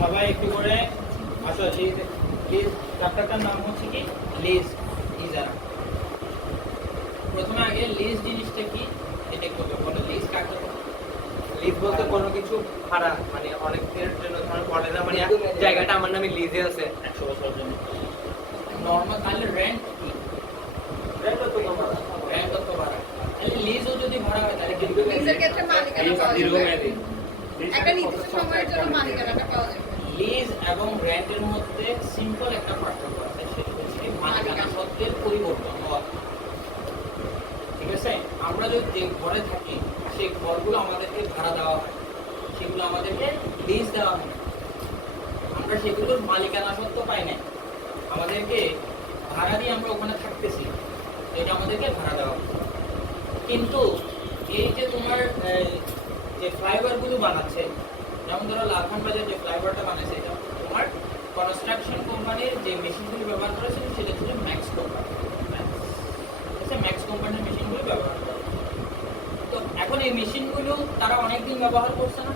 সবাই একটু করে আসো। লিজ চ্যাপ্টারটার নাম হচ্ছে কি লিজ ইজারা। প্রথমে আগে লিজ জিনিসটা কি এটা একটু বলো। লিজ কাকে বলে? লিজ বলতে কোনো কিছু ভাড়া, মানে অনেক দিনের জন্য ধরুন বলে না, মানে জায়গাটা আমার নামে লিজে আছে 100 বছরের জন্য। নরমাল তাহলে রেন্ট কি? রেন্ট তো ভাড়া। রেন্ট তো ভাড়া। তাহলে লিজও যদি ভাড়া হয় তাহলে কিন্তু লিজের ক্ষেত্রে মালিকানা পাওয়া যাবে দীর্ঘমেয়াদী। একটা নির্দিষ্ট সময়ের জন্য মালিকানাটা পাওয়া যাবে। লিজ এবং রেন্টের মধ্যে সিম্পল একটা পার্থক্য আছে, সেটা হচ্ছে মালিকানা সত্ত্বের পরিবর্তন হওয়া। ঠিক আছে, আমরা যদি যে ঘরে থাকি সেই ঘরগুলো আমাদেরকে ভাড়া দেওয়া হয়, সেগুলো আমাদেরকে লিজ দেওয়া হয়। আমরা সেগুলোর মালিকানা সত্ত্ব পাই না, আমাদেরকে ভাড়া দিয়ে আমরা ওখানে থাকতেছি, এটা আমাদেরকে ভাড়া দেওয়া হয়। কিন্তু এই যে তোমার যে ফ্লাইওভারগুলো বানাচ্ছে, যেমন ধরো লালখান বাজার যে ফ্লাইওভারটা বানাচ্ছে, এটা তোমার কনস্ট্রাকশন কোম্পানির যে মেশিনগুলো ব্যবহার করেছিল সেটা ছিল ম্যাক্স কোম্পানি। ম্যাক্স কোম্পানির মেশিনগুলো ব্যবহার করে। তো এখন এই মেশিনগুলো তারা অনেকদিন ব্যবহার করছে না।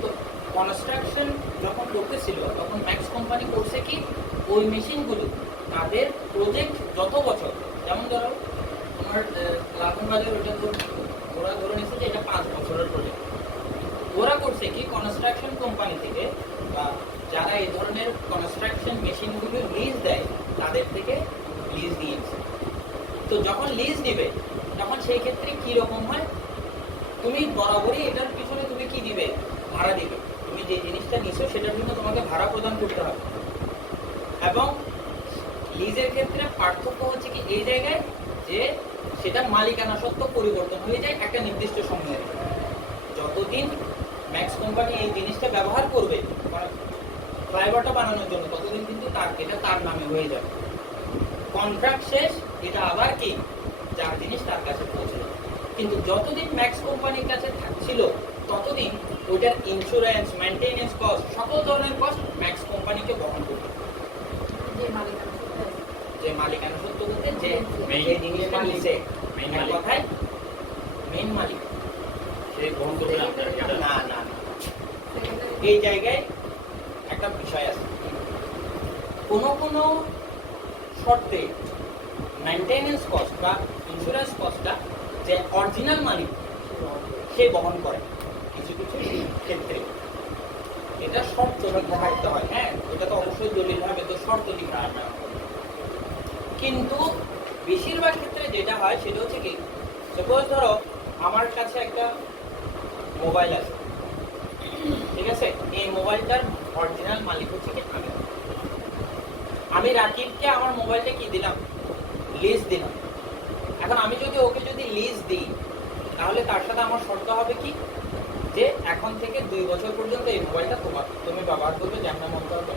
তো কনস্ট্রাকশন যখন করতেছিল তখন ম্যাক্স কোম্পানি করছে কি, ওই মেশিনগুলো তাদের প্রজেক্ট যত বছর, যেমন ধরো তোমার লালখান বাজার ওটা ওরা ধরে নিচ্ছে যে এটা 5 বছরের প্রজেক্ট। ওরা করছে কি, কনস্ট্রাকশন কোম্পানি থেকে বা যারা এই ধরনের কনস্ট্রাকশন মেশিনগুলো লিজ দেয় তাদের থেকে লিজ নিয়েছে। তো যখন লিজ দিবে তখন সেই ক্ষেত্রে কি রকম হয়, তুমি বরাবরই এটার পিছনে তুমি কি দিবে, ভাড়া দিবে। তুমি যে জিনিসটা নিছো সেটার জন্য তোমাকে ভাড়া প্রদান করতে হবে। এবং লিজের ক্ষেত্রে পার্থক্য হচ্ছে কি এই জায়গায় যে সেটা মালিকানা সত্ত্ব পরিবর্তন হয়ে যায় একটা নির্দিষ্ট সময়ে। যতদিন ম্যাক্স কোম্পানি এই জিনিসটা ব্যবহার করবে ফ্লাইওভারটা বানানোর জন্য, ততদিন কিন্তু এটা তার নামে হয়ে যাবে। কন্ট্রাক্ট শেষ, এটা আবার কি যার জিনিস তার কাছে পৌঁছে যাবে। কিন্তু যতদিন ম্যাক্স কোম্পানির কাছে থাকছিল ততদিন ওইটার ইন্স্যুরেন্স, মেইনটেনেন্স কস্ট, সকল ধরনের কস্ট ম্যাক্স কোম্পানিকে বহন করতে হবে। যে মালিকানা সত্ত্ব বলতে যে জিনিসটা নিছে, মেইন কথায় মেইন মালিক সে বহন করবে না। না না, এই জায়গায় একটা বিষয় আছে। কোনো শর্তে মেইনটেনেন্স কস্ট বা ইন্স্যুরেন্স কস্টটা যে অরিজিনাল মালিক সে বহন করে কিছু কিছু ক্ষেত্রে। এটা শর্ত লেখা থাকতে হয়, হ্যাঁ, এটা তো অবশ্যই দলিল হবে, তো শর্ত লেখা হবে। কিন্তু বেশিরভাগ ক্ষেত্রে যেটা হয় সেটা হচ্ছে কি, সাপোজ ধরো আমার কাছে একটা মোবাইল আছে, ঠিক আছে, এই মোবাইলটার অরিজিনাল মালিক হচ্ছে কি আমি রাকিবকে আমার মোবাইলটা কি দিলাম, লিজ দিলাম। এখন আমি যদি ওকে লিজ দিই তাহলে তার সাথে আমার শর্ত হবে কি, যে এখন থেকে 2 বছর পর্যন্ত এই মোবাইলটা তুমি ব্যবহার করবে, যেমন মন করবে,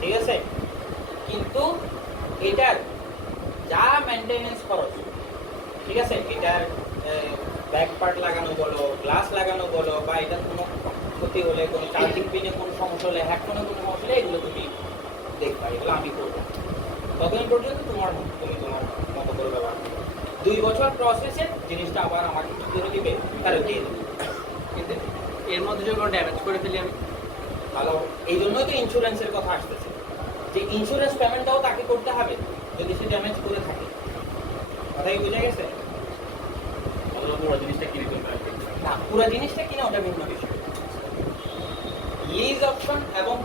ঠিক আছে। কিন্তু এটার যা মেইনটেনেন্স খরচ, ঠিক আছে, এটার ব্যাক পার্ট লাগানো বলো, গ্লাস লাগানো বলো, বা এটার কোনো ক্ষতি হলে, কোনো চার্জিং পিনে কোনো সমস্যা হলে, হেডফোনে কোনো সমস্যা হলে, এগুলো তুমি দেখবা, এগুলো আমি করবো। ততদিন পর্যন্ত তুমি তোমার মতো করে ব্যবহার করবে। 2 বছর প্রসেসে জিনিসটা আবার আমাকে কি করে দিবে, ফেরত দিয়ে দেবে। কিন্তু এর মধ্যে যদি কোনো ড্যামেজ করে ফেলি আমি, ভালো, এই জন্যই তো ইন্স্যুরেন্সের কথা আসতেছে, যে ইন্স্যুরেন্স পেমেন্টটাও তাকে করতে হবে যদি সে ড্যামেজ করে থাকে। কথাই বোঝা গেছে? পুরো জিনিসটা কিনে ফেলবে না, পুরো জিনিসটা কিনা ওটা ভিন্ন বিষয়। লিজ অপশন এবং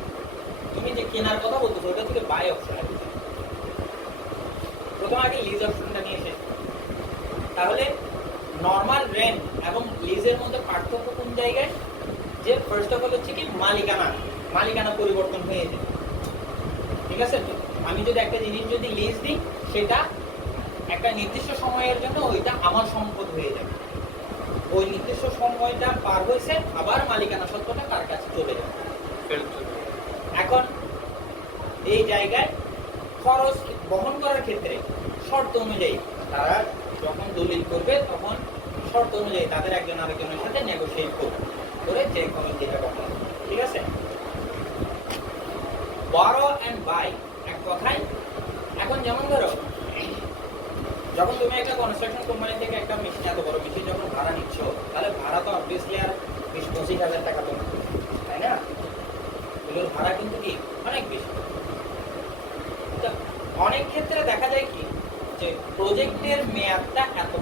তুমি যে কেনার কথা বলতেছো ওটা থেকে বাই অপশন। প্রথম আগে লিজ অপশনটা নিয়ে শেষ। তাহলে নরমাল রেন্ট এবং লিজের মধ্যে পার্থক্য কোন জায়গায়, যে ফার্স্ট অফ অল হচ্ছে কি মালিকানা পরিবর্তন হয়ে যায়, ঠিক আছে। আমি যদি একটা জিনিস লিজ দিই, সেটা একটা নির্দিষ্ট সময়ের জন্য ওইটা আমার সম্পদ হয়ে যাবে। ওই নির্দিষ্ট সময়টা পার হয়েছে, আবার মালিকানা সত্ত্বটা তার কাছে চলে যাবে। এখন এই জায়গায় খরচ বহন করার ক্ষেত্রে শর্ত অনুযায়ী তারা যখন দলিল করবে তখন শর্ত অনুযায়ী তাদের একজন আরেকজনের সাথে নেগোশিয়েট করে যে কোনো যেটা কথা, ঠিক আছে। borrow and buy এক কথায়। এখন যেমন ধরো যখন তুমি একটা কনস্ট্রাকশন কোম্পানি থেকে একটা মেশিন, এত বড় মেশিন যখন ভাড়া নিচ্ছ, তাহলে ভাড়া তো অবভিয়াসলি আর 20-25 হাজার টাকা তো, তাই না? ভাড়া কিন্তু কি অনেক বেশি। তো অনেক ক্ষেত্রে দেখা যায় কি যে প্রজেক্টের মেয়াদটা এত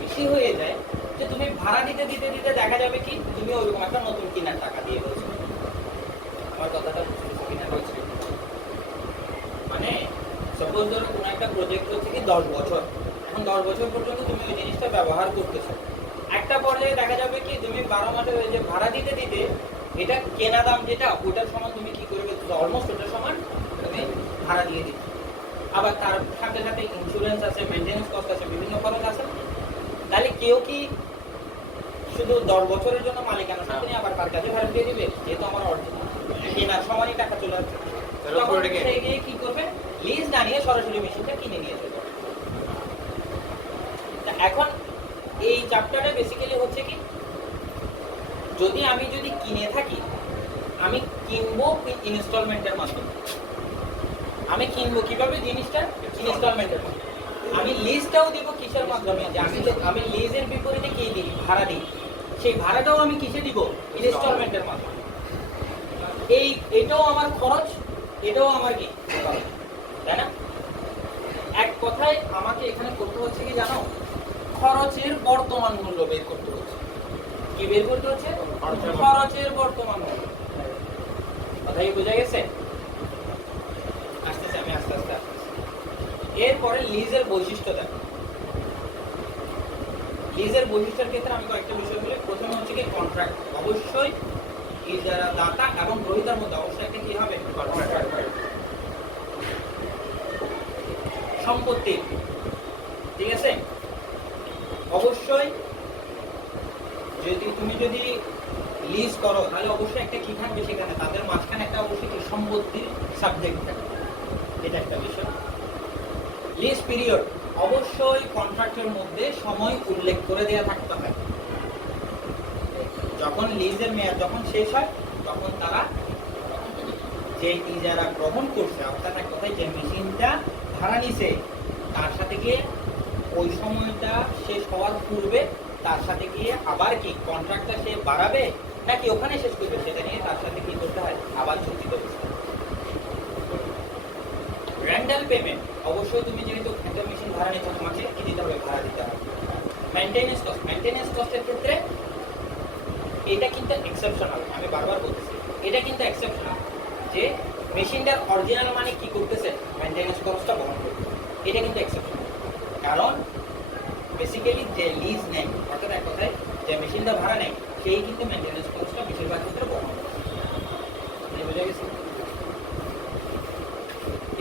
বেশি হয়ে যায় যে তুমি ভাড়া দিতে দিতে দিতে দেখা যাবে কি তুমি ওইরকম একটা নতুন কেনার টাকা দিয়ে বলছো। আমার কথাটা বুঝতে কিনা বলছি, মানে সাপোজ ধরো কোনো একটা প্রজেক্ট হচ্ছে কি 10 বছর, এখন 10 বছর পর্যন্ত তুমি ওই জিনিসটা ব্যবহার করতেছো। একটা পর্যায়ে দেখা যাবে কি তুমি 12 মাসের ওই যে ভাড়া দিতে দিতে এটা কেনা দাম যেটা ওটার সমান তুমি কি করবে, অলমোস্ট ওটার সমান তুমি ভাড়া দিয়ে দিচ্ছ। আবার তার সাথে সাথে ইন্স্যুরেন্স আছে, মেইনটেনেন্স কস্ট আছে, বিভিন্ন খরচ আছে। তাহলে কেউ কি শুধু 10 বছরের জন্য মালিকানা সত্ত্বে নিয়ে আবার কার কাছে ভাড়া দিয়ে দিবে? যেহেতু আমার অরিজিনাল কেনার সমানই টাকা চলে যাচ্ছে, তখন সে গিয়ে কি করবে, লিজ না নিয়ে সরাসরি মেশিনটা কিনে নিয়ে চলে যাবে। এখন এই চ্যাপ্টারে বেসিক্যালি হচ্ছে কি, যদি আমি কিনে থাকি, আমি কিনবো ইনস্টলমেন্টের মাধ্যমে। আমি কিনবো কিভাবে জিনিসটা? ইনস্টলমেন্টের মাধ্যমে। আমি লিজটাও দিব কিসের মাধ্যমে? যে আমি লিজের বিপরীতে কি দিই? ভাড়া দিই। সেই ভাড়াটাও আমি কিসে দিব? ইনস্টলমেন্টের মাধ্যমে। এটাও আমার খরচ, এটাও আমার কি খরচ, তাই না? এক কথায় আমাকে এখানে করতে হচ্ছে কি জানো, খরচের বর্তমান মূল্য বের করতে হচ্ছে। কি বের করতে হচ্ছে? খরচের বর্তমান মূল্য। কথাই বোঝা গেছে? আসতেছে, আমি আস্তে আস্তে আসতেছি। এরপরে লিজের বৈশিষ্ট্য দেখো। লিজের বৈশিষ্ট্যের ক্ষেত্রে আমি কয়েকটা বিষয় বলি। প্রথমে হচ্ছে কি কন্ট্রাক্ট। অবশ্যই ইজারা দাতা এবং গ্রহীতার মধ্যে অবশ্যই একটা কি হবে? কন্ট্রাক্ট। সম্পত্তি, ঠিক আছে? অবশ্যই যদি লিজ করো তাহলে অবশ্যই একটা কি থাকবে সেখানে, তাদের মাঝখানে একটা অবশ্যই কি সম্পত্তির সাবজেক্ট থাকবে, এটা একটা বিষয়। লিজ পিরিয়ড, অবশ্যই কন্ট্রাক্টের মধ্যে সময় উল্লেখ করে দেওয়া থাকতে হবে। যখন লিজের মেয়াদ যখন শেষ হয় তখন তারা যে ইজারা গ্রহণ করছে, অর্থাৎ এক কথায় যে মেশিনটা ভাড়া নিছে তার সাথে গিয়ে ওই সময়টা শেষ হওয়ার পূর্বে তার সাথে গিয়ে আবার কি কন্ট্রাক্টটা সে বাড়াবে নাকি ওখানে শেষ করবে সেটা নিয়ে তার সাথে কি করতে হয়, আবার চুক্তি করতে হয়। রেন্টাল পেমেন্ট, অবশ্যই তুমি যেহেতু একটা মেশিন ভাড়া নিচ্ছ তোমাকে কি দিতে হবে? ভাড়া দিতে হবে। মেইনটেনেন্স কস্ট, মেইনটেনেন্স কস্টের ক্ষেত্রে এটা কিন্তু এক্সেপশনাল, আমি বারবার বলতেছি এটা কিন্তু এক্সেপশনাল যে মেশিনটার অরিজিনাল মানে কি করতেছে, মেইনটেনেন্স কস্টটা বহন করবে, এটা কিন্তু এক্সেপশনাল। কারণ বেসিক্যালি যে লিজ নেয়, অর্থাৎ এক কথায় যে মেশিনটা ভাড়া নেয় সেই কিন্তু মেইনটেনেন্স কস্টটা বেশিরভাগ ক্ষেত্রে বহন করে। বুঝা গেছে?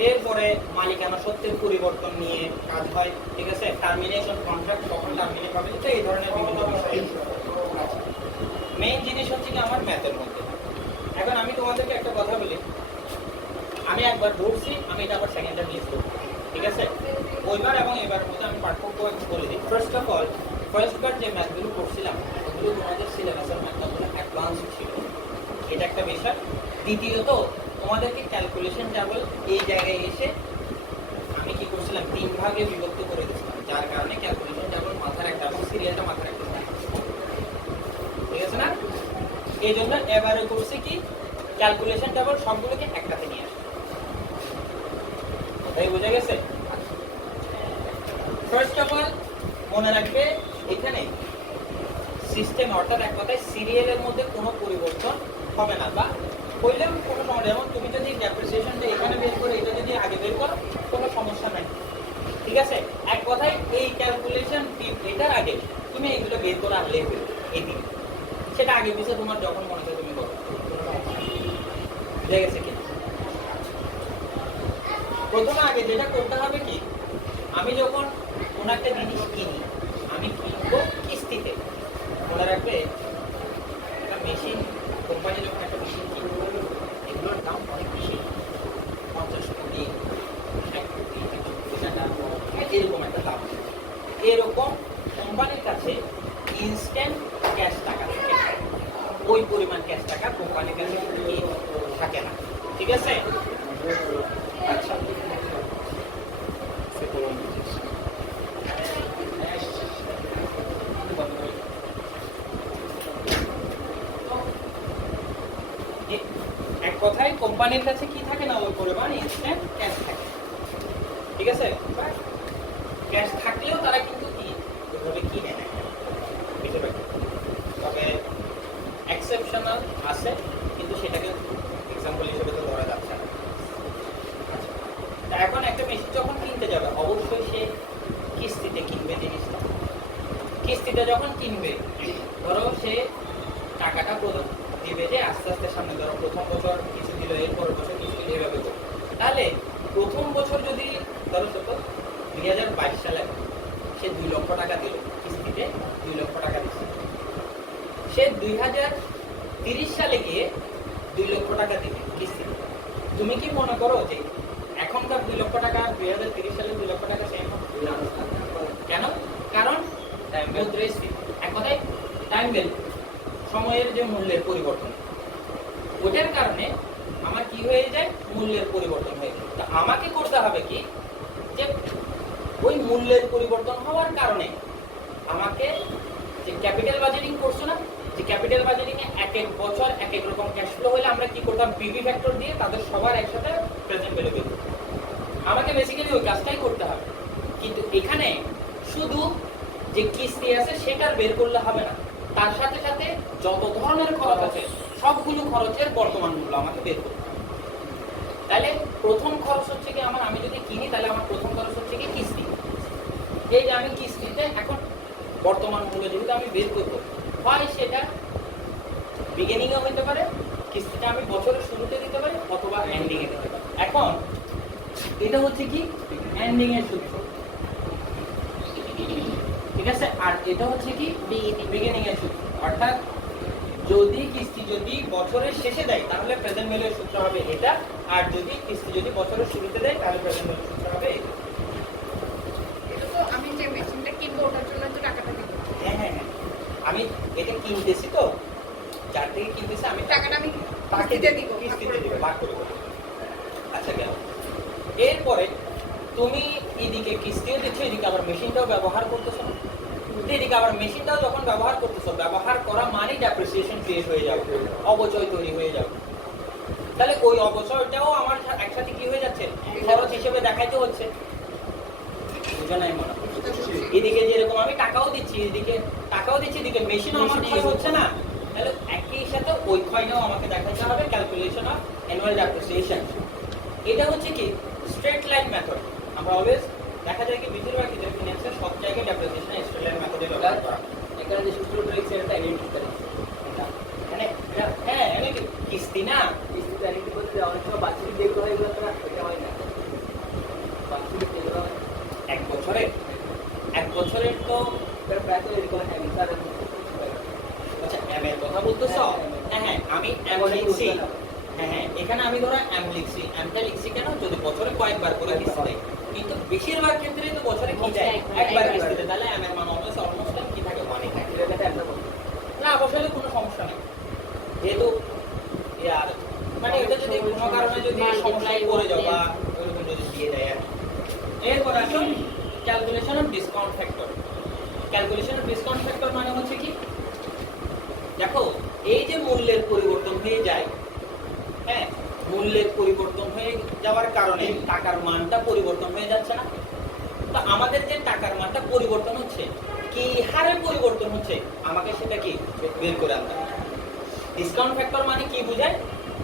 এরপরে মালিকানা সত্ত্বের পরিবর্তন নিয়ে কাজ হয়, ঠিক আছে? টার্মিনেশন কন্ট্রাক্ট, কখন টার্মিনেট হবে, তো এই ধরনের বিভিন্ন বিষয়। মেইন জিনিস হচ্ছে কি আমার ম্যাথের মধ্যে। এখন আমি তোমাদেরকে একটা কথা বলি, আমি একবার ধরছি, আমি এটা আবার সেকেন্ডটা মিস করব, ঠিক আছে? ওইবার এবং এবারের মধ্যে আমি পার্থক্য বলে দিই। ফার্স্ট অফ অল, ফার্স্টবার যে ম্যাথগুলো করছিলাম ওগুলো তোমাদের সিলেবাসের ম্যাথগুলো অ্যাডভান্স ছিল, এটা একটা বিষয়। দ্বিতীয়ত তোমাদেরকে ক্যালকুলেশন টেবল এই জায়গায় এসে আমি কি করছিলাম 3 ভাগে বিভক্ত করে দিয়েছিলাম, যার কারণে ক্যালকুলেশন টেবল মাথার একটা এবং সিরিয়ালটা মাথার একটা, ঠিক আছে না? এই জন্য এবারে করছি কি ক্যালকুলেশন টেবল সবগুলোকে একসাথে নিয়ে আসি। তাই বোঝা গেছে? ফার্স্ট অফ অল মনে রাখবে এখানে সিস্টেম, অর্থাৎ এক কথায় সিরিয়ালের মধ্যে কোনো পরিবর্তন হবে না, বা হইলেও কোনো সমস্যা। যেমন তুমি যদি ডেপ্রিসিয়েশনটা এখানে বের করে এটা যদি আগে বের করো কোনো সমস্যা নাই, ঠিক আছে? এক কথায় এই ক্যালকুলেশন এটার আগে তুমি এগুলো বের করে আনলে এই দিন সেটা আগে পিছিয়ে তোমার যখন মনে হয় তুমি করো, বুঝে গেছে কি? প্রথমে আগে যেটা করতে হবে কি, আমি যখন কোনো একটা জিনিস কিনি, আমি কিনবো কিস্তিতে। মনে রাখবে একটা মেশিন, কোম্পানি যখন একটা মেশিন কিনবো এগুলোর দাম অনেক বেশি, 50 কোটি, 1 কোটি, 100 কোটি টাকা, এরকম একটা দাম। এরকম কোম্পানির কাছে ইনস্ট্যান্ট ক্যাশ টাকা থাকে, ওই পরিমাণ ক্যাশ টাকা কোম্পানির কাছে থাকে না, ঠিক আছে? আচ্ছা, এক কথায় কোম্পানির কাছে কি থাকে না, ওই পরিমাণ ইনস্ট্যান্ট ক্যাশ থাকে। ঠিক আছে, ক্যাশ থাকলেও তারা কিন্তু কি ওইভাবে কিনে নেয় বেশিরভাগ। তবে এক্সেপশনাল আছে, কিন্তু সেটাকে এক্সাম্পল হিসেবে তো ধরা যাচ্ছে না। তা এখন একটা মেশিন যখন কিনতে যাবে অবশ্যই সে কিস্তিতে কিনবে জিনিসটা। কিস্তিতে যখন কিনবে, ধরো সে টাকাটা দিবে যে আস্তে আস্তে সামনে, ধরো প্রথম বছর কিছু দিল, এরপর বছর কিছু দিল, এভাবে করবে। তাহলে প্রথম বছর যদি ধরো 2022 সালে সে 2 লক্ষ টাকা দিল কিস্তিতে, 2 লক্ষ টাকা দিচ্ছে, সে 2030 সালে গিয়ে 2 লক্ষ টাকা দিবে কিস্তিতে। তুমি কি মনে করো যে এখনকার 2 লক্ষ টাকা 2030 সালে 2 লক্ষ টাকা সেম? কেন? কারণ মুদ্রাস্ফীতি, এক কথায় টাইম ভ্যালু, সময়ের যে মূল্যের পরিবর্তন, ওটার কারণে আমার কি হয়ে যায়, মূল্যের পরিবর্তন হয়ে যায়। তো আমাকে করতে হবে কি, যে ওই মূল্যের পরিবর্তন হওয়ার কারণে আমাকে যে ক্যাপিটাল বাজেটিং করছো না, যে ক্যাপিটাল বাজেটিং এ এক এক বছর এক এক রকম ক্যাশ ফ্লো হলে আমরা কি করতাম, পিভি ফ্যাক্টর দিয়ে তাদের সবার একসাথে প্রেজেন্ট ভ্যালু বের করতাম। আমাকে বেসিক্যালি ওই কাজটাই করতে হবে, কিন্তু এখানে শুধু যে কিস্তি আছে সেটার বের করলে হবে না, তার সাথে সাথে যত ধরনের খরচ আছে সবগুলো খরচের বর্তমান মূল্য আমাকে বের করতে হবে। তাহলে প্রথম খরচ হচ্ছে কি আমার, আমি যদি কিনি তাহলে আমার প্রথম খরচ হচ্ছে কি কিস্তি। এই যে আমি কিস্তিতে এখন বর্তমান মূল্য যেহেতু আমি বের করবো, হয় সেটা বিগিনিং এ হতে পারে, কিস্তিটা আমি বছরের শুরুতে দিতে পারি, অথবা এন্ডিং এ দিতে পারি। এখন এটা হচ্ছে কি এন্ডিং এর সূত্র, ঠিক আছে, আর এটা হচ্ছে কি বিগিনিং এর সূত্র। অর্থাৎ যদি কিস্তি যদি বছরের শেষে দেয় তাহলে প্রেজেন্ট ভ্যালু এর সূত্র হবে এটা, আর যদি কিস্তি যদি বছরের শুরুতে দেয় তাহলে প্রেজেন্ট ভ্যালু সূত্র হবে এটা। এটা তো আমি যে মেশিনটা কিনবো ওটার জন্য তো টাকাটা দিব। হ্যাঁ হ্যাঁ হ্যাঁ, আমি এটা কিনতেছি, তো যার থেকে কিনতেছি আমি টাকাটা আমি তাকে কিস্তিতে দিব, কিস্তিতে দিব, ভাগ করে দেব। আচ্ছা গেল। এরপরে তুমি এদিকে কিস্তিও দিচ্ছ, এদিকে আবার মেশিনটাও ব্যবহার করতেছো না, এদিকে আবার মেশিনটাও যখন ব্যবহার করতেছো, ব্যবহার করা মানে ডেপ্রিসিয়েশন ক্রিয়েট হয়ে যাবে, অবচয় তৈরি হয়ে যাবে। তাহলে ওই অবচয়টাও আমার একসাথে কি হয়ে যাচ্ছে, খরচ হিসেবে দেখাইতে হচ্ছে। বুঝো নাই মনে হয়? এদিকে যেরকম আমি টাকাও দিচ্ছি, এদিকে টাকাও দিচ্ছি, এদিকে মেশিনও আমার ক্ষয় হচ্ছে না, তাহলে একই সাথে ওই ক্ষয়টাও আমাকে দেখাতে হবে ক্যালকুলেশন অফ অ্যানুয়াল ডেপ্রিসিয়েশন। এটা হচ্ছে কি স্ট্রেট লাইন মেথড। আমরা অলওয়েজ দেখা যায় কি বেশিরভাগ ক্ষেত্রে ফিনান্সের সব জায়গায় ডেপ্রিসিয়েশন স্ট্রেট লাইন মেথডে ব্যবহার করা। এখানে যে সূত্রটা রয়েছে এটা আইডেন্টিটি করে মানে হ্যাঁ মানে কিস্তি না, কিস্তিতে আইডেন্টিটি করতে অনেক সময় বাৎসরিক যেগুলো হয় এগুলো তো এটা হয় না, বাৎসরিক যেগুলো হয় এক বছরের তো প্রায় তো এরকম অ্যান্সার। আচ্ছা এম এর কথা বলতেছো? হ্যাঁ হ্যাঁ, আমি এম লিখছি, হ্যাঁ হ্যাঁ, এখানে আমি ধরো এম লিখছি, এমটা লিখছি কেন, যদি বছরে কয়েকবার করে কিস্তি দেয়, কিন্তু বেশিরভাগ ক্ষেত্রে তো বছরে কি দেয়, একবার কিস্তি দেয়, তাহলে এম এর মান অলমোস্ট কি থাকে, 1 থাকে। না অবশ্যই কোনো সমস্যা নেই, যেহেতু ইয়ার মানে এটা যদি কোনো কারণে যদি সমস্যায় পড়ে যাও বা ওরকম যদি দিয়ে দেয়। এরপর আসুন calculation of discount factor. Calculation of discount factor মানে হচ্ছে কি, দেখো এই যে মূল্যের পরিবর্তন হয়ে যায়, হ্যাঁ মূল্যের পরিবর্তন হয়ে যাওয়ার কারণে টাকার মানটা পরিবর্তন হয়ে যাচ্ছে না। তো আমাদের যে টাকার মানটা পরিবর্তন হচ্ছে, কি হারে পরিবর্তন হচ্ছে, আমাকে সেটা কি বের করে আনতে হবে। ডিসকাউন্ট ফ্যাক্টর মানে কি বোঝায়,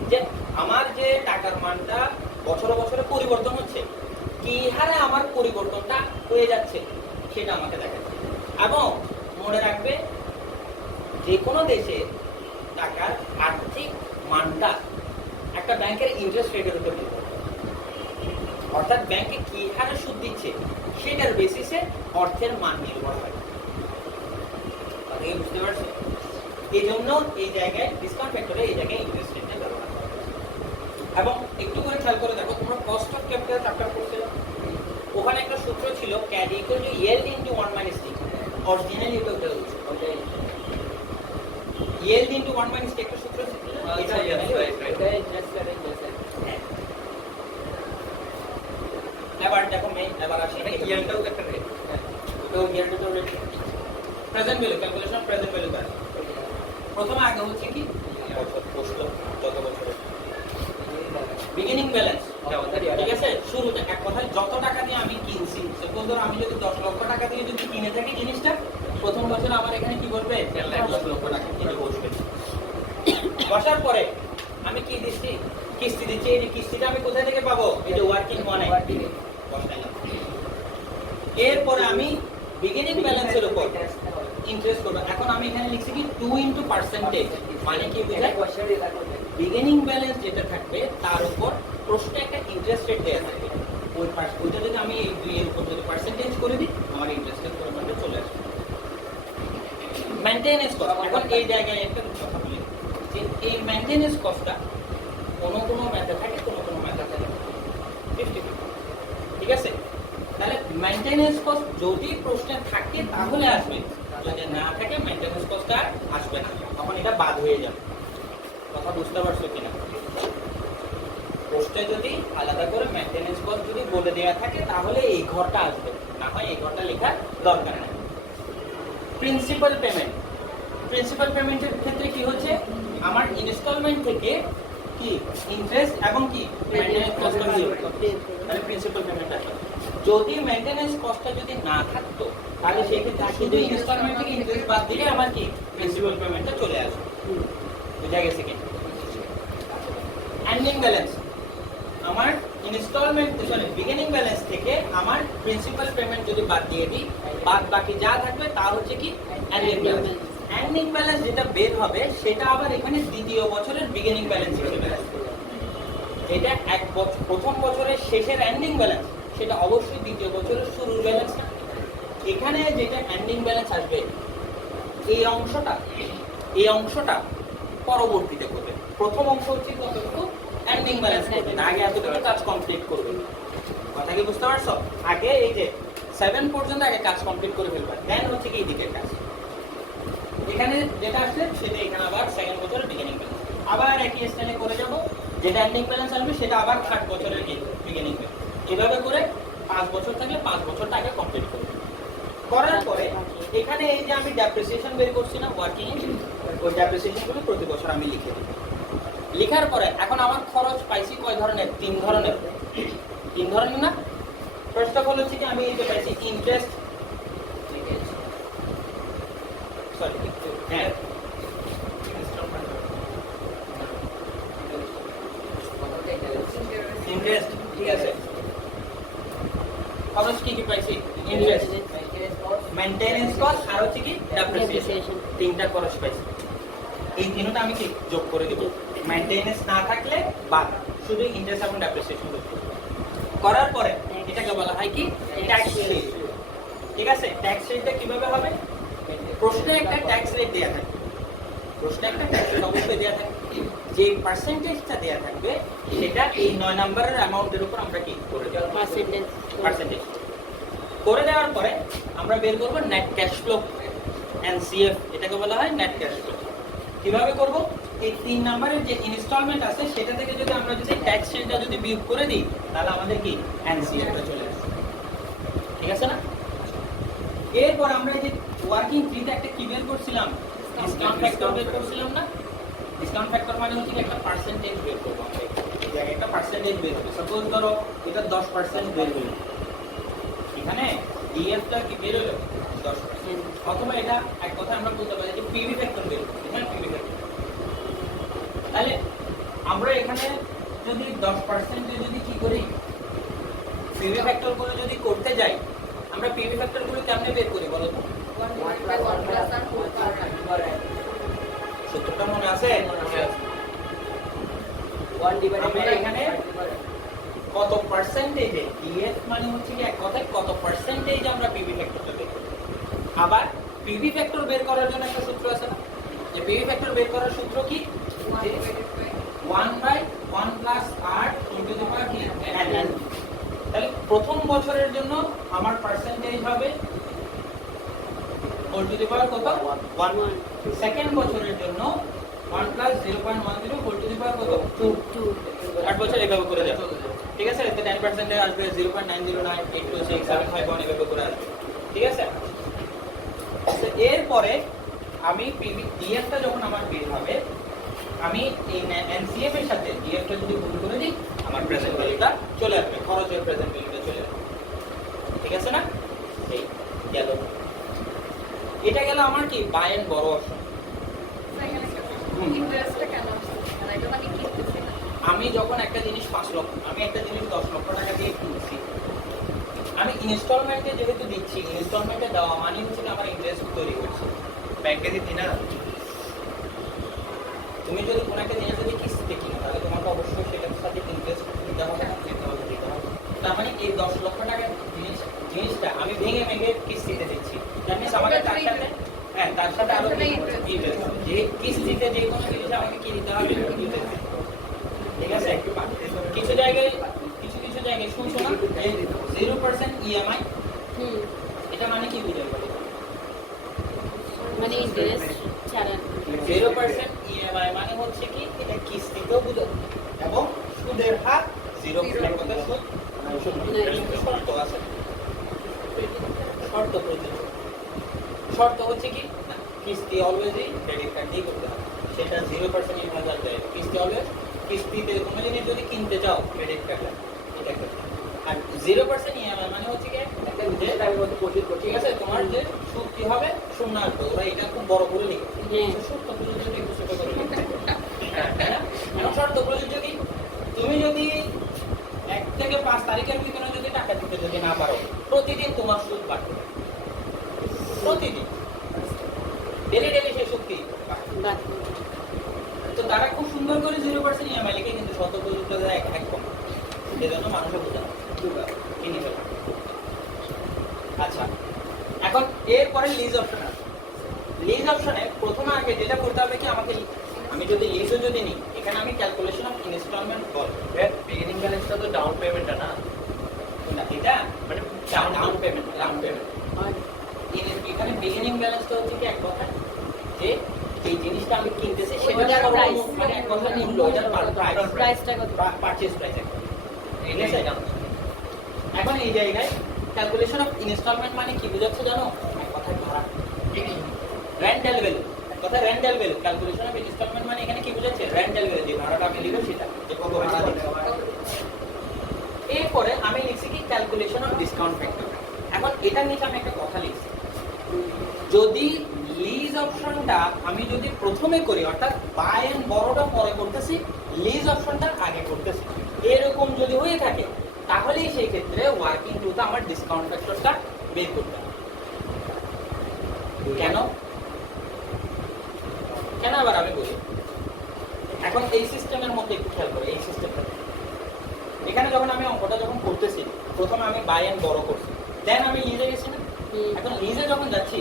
যে আমার যে টাকার মানটা বছরে বছরে পরিবর্তন হচ্ছে, কি হারে আমার পরিবর্তনটা হয়ে যাচ্ছে সেটা আমাকে দেখাচ্ছে। এবং মনে রাখবে যে কোনো দেশে টাকার আর্থিক মানটা একটা ব্যাংকের ইন্টারেস্ট রেটের উপর নির্ভর করে। অর্থাৎ ব্যাংকে কি হারে সুদ দিচ্ছে সেটার বেসিসে অর্থের মান নির্ভর হয়। বুঝতে পারছো? এই জন্য এই জায়গায় ডিসকাউন্ট ফ্যাক্টরে এই জায়গায় ইন্টারেস্ট রেটটা ব্যবহার করা হয়। এবং একটু করে খেয়াল করে দেখো, তোমরা কস্ট অফ ক্যাপিটাল চ্যাপ্টার করতে, ওখানে একটা সূত্র ছিল CAD equal to yield into 1 minus t। Originally এটা হচ্ছে ওটাই yield ইনটু 1 মাইনাস t একটা সূত্র ছিল, এটা এটাই জাস্ট জাস্ট এবার দেখো এবার আসি ইয়ারটাও একটা রেট, তো ইয়ারটাও rate present value, calculation present value করে প্রথমে আগে হচ্ছে কি বছর বসলো, যত বছর বিগিনিং ব্যালেন্স, ঠিক আছে? শুরুতে এক কথায় যত টাকা দিয়ে আমি কিনছি, সাপোজ ধরো আমি যদি 10 লক্ষ টাকা দিয়ে যদি কিনে থাকি জিনিসটা, প্রথম বছর আমার এখানে কি করবে 10 লক্ষ টাকা কিনে বসবে। বসার পরে আমি কি দিচ্ছি, কিস্তি দিচ্ছি। এই যে কিস্তিটা আমি কোথা থেকে পাবো? এই যে ওয়ার্কিং মনে বসাইলাম। এরপরে আমি বিগিনিং ব্যালেন্সের উপর ইন্টারেস্ট করব। এখন আমি এখানে লিখছি কি 2% মানে কি বুঝায়? বিগিনিং ব্যালেন্স যেটা থাকবে তার উপর প্রশ্নে একটা ইন্টারেস্ট রেট দেওয়া থাকবে। ওইটা যদি আমি এই 2 এর উপর যদি পার্সেন্টেজ করে দিই, আমার ইন্টারেস্টের পরিমাণটা চলে আসবে। মেইনটেনেন্স কস্ট, এখন এই জায়গায় একটা কথা বলি যে এই মেইনটেনেন্স কস্টটা কোনো ম্যাথে থাকে, কোনো ম্যাথে থাকে 50-50, ঠিক আছে? তাহলে মেইনটেনেন্স কস্ট যদি প্রশ্নে থাকে তাহলে আসবে, যদি না থাকে মেইনটেনেন্স কস্ট আর আসবে না, তখন এটা বাদ হয়ে যাবে। কথা বুঝতে পারছো কিনা? প্রশ্নে যদি আলাদা করে মেইনটেনেন্স কস্ট যদি বলে দেওয়া থাকে তাহলে এই ঘরটা আসবে, না হয় এই ঘরটা লেখার দরকার নেই। প্রিন্সিপাল পেমেন্ট, প্রিন্সিপাল পেমেন্টের ক্ষেত্রে কি হচ্ছে, আমার ইনস্টলমেন্ট থেকে কি ইন্টারেস্ট এবং কি মেইনটেনেন্স কস্ট তাহলে প্রিন্সিপাল পেমেন্ট আসবে। যদি মেইনটেনেন্স কস্টটা যদি না থাকতো তাহলে সেই ক্ষেত্রে শুধু ইনস্টলমেন্ট থেকে ইন্টারেস্ট বাদ দিলে আমার কি প্রিন্সিপাল পেমেন্টটা চলে আসবে। বুঝা গেছে কি? এন্ডিং ব্যালেন্স, আমার ইনস্টলমেন্ট বিগিনিং ব্যালেন্স থেকে আমার প্রিন্সিপাল পেমেন্ট যদি বাদ দিয়ে দিই, বাদ বাকি যা থাকবে তা হচ্ছে কি এন্ডিং ব্যালেন্স। এন্ডিং ব্যালেন্স যেটা বের হবে সেটা আবার এখানে দ্বিতীয় বছরের বিগিনিং ব্যালেন্স হিসেবে আসবে। এটা প্রথম বছরের শেষের এন্ডিং ব্যালেন্স, সেটা অবশ্যই দ্বিতীয় বছরের শুরুর ব্যালেন্স না। এখানে যেটা এন্ডিং ব্যালেন্স আসবে এই অংশটা পরবর্তীতে করবে। প্রথম অংশ হচ্ছে কতটুকু এন্ডিং ব্যালেন্স করবে, আগে এতটুকু কাজ কমপ্লিট করবে। কথা কি বুঝতে পারছো? আগে এই যে 7 পর্যন্ত আগে কাজ কমপ্লিট করে ফেলবে, দেন হচ্ছে কি এই দিকের কাজ। এখানে যেটা আসছে সেটা এখানে আবার সেকেন্ড বছরের বিগিনিং ব্যালেন্স, আবার একই স্টাইলে করে যাব। যেটা এন্ডিং ব্যালেন্স আসবে সেটা আবার থার্ড বছরের বিগিনিং ব্যালেন্স। এভাবে করে 5 বছর থাকলে 5 বছরটা আগে কমপ্লিট করবে। করার পরে এখানে এই যে আমি ডেপ্রিসিয়েশন বের করছি না ওয়ার্কিং, ওই ডেপ্রিসিয়েশনগুলো প্রতি বছর আমি লিখে দিই। লেখার পরে এখন আমার খরচ পাইছি কয় ধরনের? 3 ধরনের। 3 ধরনের না? ফার্স্ট অফ অল হচ্ছে কি আমি এই যে পাইছি ইন্টারেস্ট, সরি হ্যাঁ ইন্টারেস্ট, ঠিক আছে। খরচ কি কি পাইছি? ইন্টারেস্ট, মেইনটেনেন্স কস্ট আর হচ্ছে কি ডেপ্রিসিয়েশন। 3টা খরচ পাইছি। এই তিনটা আমি কি যোগ করে দেব। মেইনটেনেন্স না থাকলে বাদ, শুধু ইন্টারেস্ট এবং ডেপ্রিসিয়েশন করার পরে এটাকে বলা হয় কি ট্যাক্স রেট। ঠিক আছে? ট্যাক্স রেটটা কিভাবে হবে? প্রশ্নে একটা ট্যাক্স রেট দেয়া থাকে, প্রশ্নে একটা ট্যাক্স রেট অবশ্যই দেয়া থাকে। যে পার্সেন্টেজটা দেয়া থাকবে সেটা এই 9 নম্বরের অ্যামাউন্টের উপর আমরা কি করে দেব পার্সেন্টেজ করে দেওয়ার পরে আমরা বের করব নেট ক্যাশ ফ্লো, এনসিএফ, এটাকে বলা হয় নেট ক্যাশ ফ্লো। কিভাবে করব? এই 3 নম্বরের যে ইনস্টলমেন্ট আছে সেটা থেকে যদি আমরা যদি ট্যাক্স রেটটা যদি বিয়োগ করে দিই তাহলে আমাদের কি এনসিএফটা চলে আসবে। ঠিক আছে না? এরপর আমরা যে ওয়ার্কিং ফ্রিতে একটা কি বের করছিলাম, ডিসকাউন্ট ফ্যাক্টর বের করছিলাম না? ডিসকাউন্ট ফ্যাক্টর মানে হচ্ছে একটা পার্সেন্টেজ বের করব আমরা। এই জায়গায় একটা পার্সেন্টেজ বের হবে। সাপোজ ধরো এটা 10% বের হলো, এখানে ডিএফটা কি বের হলো 10%, অথবা এটা এক কথা আমরা বলতে পারি যে পিভি ফ্যাক্টর বের করব। হ্যাঁ, পিভি ফ্যাক্টর। তাহলে আমরা এখানে যদি 10% যদি কি করি পিভি ফ্যাক্টর গুলো যদি করতে যাই, আমরা পিভি ফ্যাক্টর গুলো কেমনে বের করি বলো তো? সূত্রটা মনে আছে? আমরা এখানে কত পার্সেন্টেজে ডিএফ মানে হচ্ছে কি এক কথায় কত পার্সেন্টেজ আমরা পিভি ফ্যাক্টরটা বের করি। আবার পিভি ফ্যাক্টর বের করার জন্য একটা সূত্র আছে না, যে পিভি ফ্যাক্টর বের করার সূত্র কি 1/1 প্লাস r ইনটু দি পাওয়ার কি n। তাহলে প্রথম বছরের জন্য আমার পার্সেন্টেজ হবে হোল টু দি পাওয়ার কত 1। সেকেন্ড বছরের জন্য 1 প্লাস 0.10 হোল টু দি পাওয়ার কত 2। 8 বছর এভাবে করে যাবে। ঠিক আছে? এতে 10% আসবে 0.90982675 এভাবে করে আসবে। ঠিক আছে? এরপরে আমি পিভি ডিএফটা যখন আমার বের হবে আমি এই এনসিএফ এর সাথে ডিএফ টা যদি গুণ করে দিই আমার প্রেজেন্ট ভ্যালুটা চলে আসবে, খরচের প্রেজেন্ট ভ্যালুটা চলে আসবে। ঠিক আছে না? এই গেল, এটা গেল আমার কি বাই এন্ড বড় অপশন। ইন্টারেস্টটা কেন আসছে? আর এটা আমি কিনতেছি না। আমি যখন একটা জিনিস 5 লক্ষ, আমি একটা জিনিস 10 লক্ষ টাকা দিয়ে কিনছি, আমি ইনস্টলমেন্টে যেহেতু দিচ্ছি, ইনস্টলমেন্টে দেওয়া মানে হচ্ছে কি আমার ইন্টারেস্ট তৈরি করছে। ব্যাংকে দিতি না? তুমি যদি কোনো একটা জিনিস যদি কিস্তিতে কিনো তাহলে তোমাকে অবশ্যই সেটার সাথে ইন্টারেস্ট দিতে হবে, দিতে হবে, দিতে হবে। তার মানে এই 10 লক্ষ টাকার জিনিসটা আমি ভেঙে ভেঙে কিস্তিতে দিচ্ছি। দ্যাট মিন্স আমাকে তার সাথে, হ্যাঁ, তার সাথে আরো ইন্টারেস্ট, যে কিস্তিতে যে কোনো জিনিস আমাকে কি দিতে হবে, ইন্টারেস্ট। ঠিক আছে? কিছু জায়গায় শুনছো না 0% ইএমআই, এটা মানে কি বুঝাই বলো? মানে ইন্টারেস্ট ছাড়া 0% ইএমআই মানে হচ্ছে কি এটা কিস্তিতেও বুঝায় এবং সুদের হার 0% কত সুদ? শর্ত আছে, শর্ত প্রযোজ্য। শর্ত হচ্ছে কি না, কিস্তি অলওয়েজই ক্রেডিট কার্ড দিয়ে করতে হবে, সেটা 0% ইএমআই দেয়। কিস্তি অলওয়েজ, কিস্তিতে কোনো জিনিস যদি কিনতে চাও ক্রেডিট কার্ড লাগে, এটা করতে হবে। আর 0% ইএমআই মানে হচ্ছে কি একটা যে ঠিক আছে, তোমার যে সুদ কি হবে শূন্য আসবে। ওরা এটা খুব বড় করে লিখেছে, শর্ত প্রযোজ্য একটু ছোট করে লিখেছে। এখন শর্ত প্রযোজ্য কি, তুমি যদি 1 থেকে 5 তারিখের ভিতরে যদি টাকা দিতে যদি না পারো, প্রতিদিন তোমার সুদ বাড়বে, প্রতিদিন ডেলি ডেলি সেই সুদ কি বাড়বে। তো তারা খুব সুন্দর করে 0% ইএমআই লিখে কিন্তু শর্ত প্রযোজ্য দেয় এক কম, সেজন্য মানুষও বোঝে না কিনে ফেলে। আচ্ছা, এখন এরপরে লিজ অপশন আছে। লিজ অপশনে প্রথমে আগে যেটা করতে হবে কি, আমাকে আমি যদি লিজও যদি নিই, এখানে আমি ক্যালকুলেশন অফ ইনস্টলমেন্ট বল, বিগিনিং ব্যালেন্সটা তো ডাউন পেমেন্টটা না, না এটা মানে ডাউন পেমেন্ট, এখানে বিগিনিং ব্যালেন্সটা হচ্ছে কি এক কথা যে এই জিনিসটা আমি কিনতেছি সেটা ওটার price। মানে এক কথা মূল্য, ওটার প্রাইসটা কত? Purchase price. এটাই জানো। এখন এই জায়গায় ক্যালকুলেশন অফ ইনস্টলমেন্ট মানে কি বোঝাচ্ছে জানো? এক কথায় ভাড়া, রেন্টাল ভ্যালু। এক কথা rental value, calculation of instalment মানে এখানে কি বোঝাচ্ছে? রেন্টাল ভ্যালু, যে ভাড়াটা আমি দিব সেটা, যে কত ভাড়া দিতে হবে। এরপরে আমি লিখছি কি ক্যালকুলেশন অফ ডিসকাউন্ট ফ্যাক্টর। এখন এটার নিচে আমি একটা কথা লিখছি, যদি লিজ অপশনটা আমি যদি প্রথমে করি, অর্থাৎ বাই এন্ড বড়টা পরে করতেছি, লিজ অপশনটা আগে করতেছি, এরকম যদি হয়ে থাকে তাহলেই সেই ক্ষেত্রে ওয়ার্কিং টুতে আমার ডিসকাউন্ট ফ্যাক্টরটা বের করতে হবে। কেন কেন আবার আমি বলি, এখন এই সিস্টেমের মধ্যে একটু খেয়াল করে, এই সিস্টেমটা এখানে যখন আমি অঙ্কটা যখন করতেছি, প্রথমে আমি বাই এন্ড বড় করছি, দেন আমি লিজে গেছি না। এখন লিজে যখন যাচ্ছি,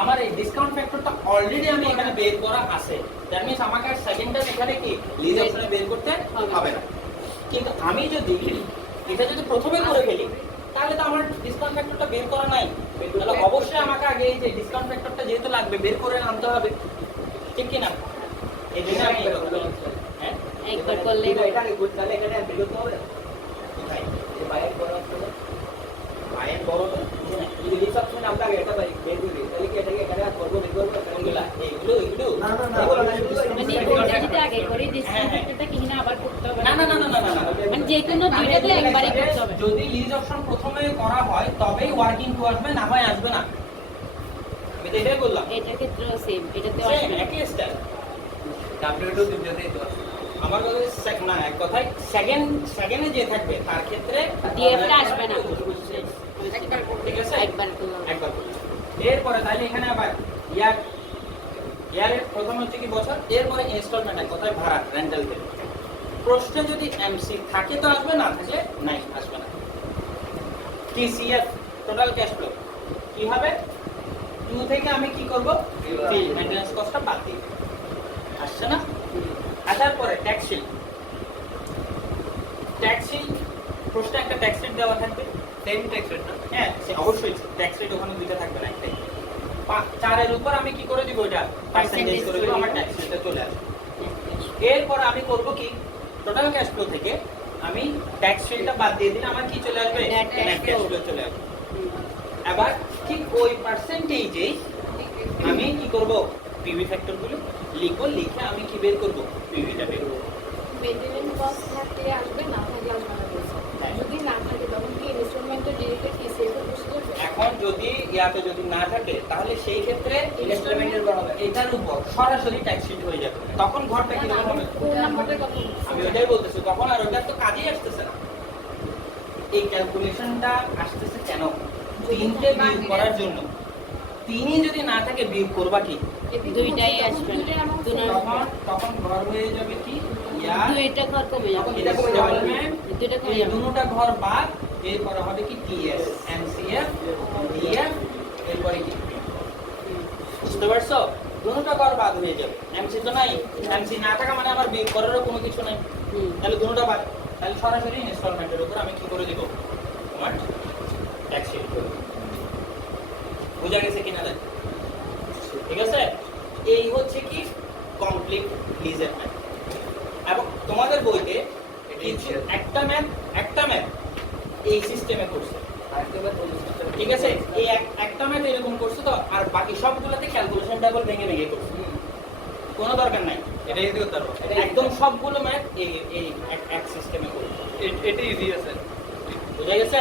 আমার এই ডিসকাউন্ট ফ্যাক্টরটা অলরেডি আমি এখানে বের করা আছে, দ্যাট মিন্স আমাকে আর সেকেন্ড টাইম এখানে কি লিজ অপশনে বের করতে হবে না। কিন্তু আমি যদি এটা যদি প্রথমে করে ফেলি, তাহলে তো আমার ডিসকাউন্ট ফ্যাক্টরটা বের করা নাই, তাহলে অবশ্যই আমাকে আগে এই যে ডিসকাউন্ট ফ্যাক্টরটা যেহেতু লাগবে বের করে আনতে হবে, ঠিক কি না? এই জন্য আমি এটা বললাম। হ্যাঁ, একবার করলে এটা আগে করতে, তাহলে এখানে আর বিরত হবে না। কোথায় যে বাইরে করা হচ্ছে না। বাই এন্ড বড় তো বুঝে না যদি লিস্ট অপশনে আমরা আগে এটা বের করি, তাহলে কি এটাকে এখানে আর করবো, বের করবো, কোনগুলা এগুলো না না না, এগুলো না, শুধু মানে ওইটা যদি আগে করি ডিসকাউন্ট ফ্যাক্টরটা কি না আবার করতে হবে? না না না না না না, মানে যে কোনো দুইটাতে একবারই করতে হবে। যদি লিজ অপশন প্রথমে করা হয় তবেই ওয়ার্কিং টু আসবে, না হয় আসবে না। আমি তো এটাই বললাম, এটার ক্ষেত্রেও সেম, এটাতেও Same, আসবে। একই স্টাইল। ডাব্লিউটু দুটোতেই তো আছে। আমার কথা না, এক কথায় সেকেন্ডে যে থাকবে তার ক্ষেত্রে ডিএফটা আসবে না। একবার করবে। ঠিক আছে, একবার করলাম। একবার করলাম। এরপরে তাহলে এখানে আবার ইয়ারের প্রথম হচ্ছে কি বছর, এরপরে ইনস্টলমেন্ট, এক কথায় ভাড়া, রেন্টাল বিল। প্রশ্নে যদি এমসি থাকে তো আসবে, না থাকলে নাই, আসবে না। টিসিএফ, টোটাল ক্যাশ ফ্লো, কি হবে? 2 থেকে আমি কি করব? মেইনটেনেন্স কস্টটা বাদ দিই, আসছে না? আসার পরে ট্যাক্স শিট, প্রশ্নে একটা ট্যাক্স রেট দেওয়া থাকবে, সেম ট্যাক্স রেট না? হ্যাঁ অবশ্যই ট্যাক্স রেট ওখানে দুইটা থাকবে না, একটাই। 4 এর উপর আমি কি করে দিব, এটা পার্সেন্টেজ করে দিব, আমার ট্যাক্স রেটটা চলে আসবে। এরপর আমি করব কি, টোটাল ক্যাশ ফ্লো থেকে আমি ট্যাক্স রেটটা বাদ দিয়ে দিলে আমার কি চলে আসবে? Net cash net cash flow চলে আসবে। এবার ঠিক ওই পার্সেন্টেজেই আমি কি করব, পিভি ফ্যাক্টরগুলো লিখো, লিখে আমি কি বের করব, পিভিটা বের করব। মেইনটেনেন্স কস্ট থাকলে আসবে, না থাকলে আসবে না বলছে। হ্যাঁ। যদি না থাকে তখন কি ইনস্টলমেন্টে ডিরেক্টলি টিসিএস এর বসে যাবে? এখন যদি ইয়াতে যদি না থাকে তাহলে সেই ক্ষেত্রে ইনস্টলমেন্টের বড় এটার উপর সরাসরি ট্যাক্স শিট হয়ে যাবে, তখন ঘরটা কি রকম হবে? কোন নাম্বারটার কথা বলছি? আমি ওইটাই বলতেছি, তখন আর ওটার তো কাজেই আসতেছে না। এই ক্যালকুলেশনটা আসতেছে কেন? তিনটে বিয়োগ করার জন্য। তিনই যদি না থাকে বিয়োগ করবা কি? দুইটাই আসবে না। তখন ঘর হয়ে যাবে কি, ইয়া দুইটা ঘর কমে যাবে। এটা কমে যাবে, দুইটা কমে এই যাবে। দুটোটা ঘর বাদ এরপরে হবে কি টিএস, এমসিএফ, ডিএফ, এরপরে কি, বুঝতে পারছো? দুটোটা ঘর বাদ হয়ে যাবে, এমসি তো নাই, এমসি না থাকা মানে আমার বিয়োগ করারও কোনো কিছু নাই, হুম। তাহলে দুটোটা বাদ, তাহলে সরাসরি ইনস্টলমেন্টের উপর আমি কি করে দিব, তোমার ট্যাক্স শিট করে দেব। বুঝা গেছে কিনা দেখ, ঠিক আছে? এই হচ্ছে কি কমপ্লিট লিজের ম্যাথ। এবং তোমাদের বইতে কিছু একটা ম্যাথ এই সিস্টেমে করছে, ঠিক আছে? এই একটা ম্যাথ এরকম করছে তো, আর বাকি সবগুলোতে ক্যালকুলেশন টেবল ভেঙে ভেঙে করছে, কোনো দরকার নাই। এটা ইজি করতে পারবো, একদম সবগুলো ম্যাথ এই এক সিস্টেমে করছে, এটা ইজি আছে। বুঝা গেছে?